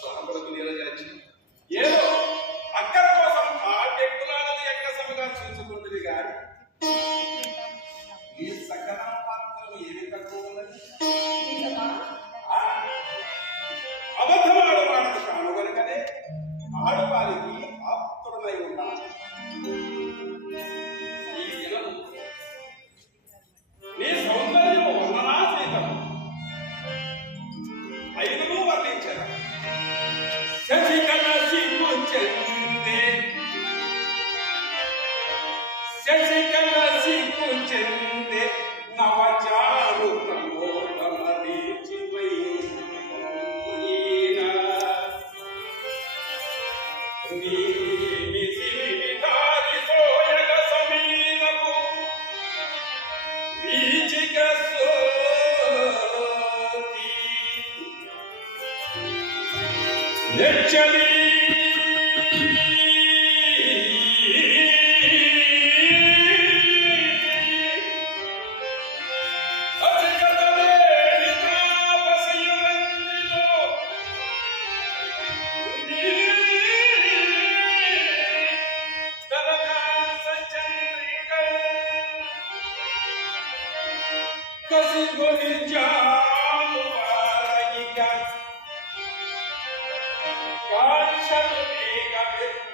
స్వాములకు లీల చేసి ఏదో అక్కల కోసం ఆ టెక్కులాలను ఎక్కసముగా చూసుకుంటుంది కానీ ఈ సకల మాత్రం ఏమి తక్కువ ఉన్నది. అబద్ధమాడు వాడికి కాను కనుకనే ఆడవారికి ఆప్తుడమై ఉన్నాను. ఈ దినం నీ సౌందర్యం వర్ణనాతీతం ఐదును వర్ణించరా. శశికళ సిగ్గు చెందే శశికళ సిగ్గు చెందే నవచారు ప్రమోదమరీచివై Naturally, God shall be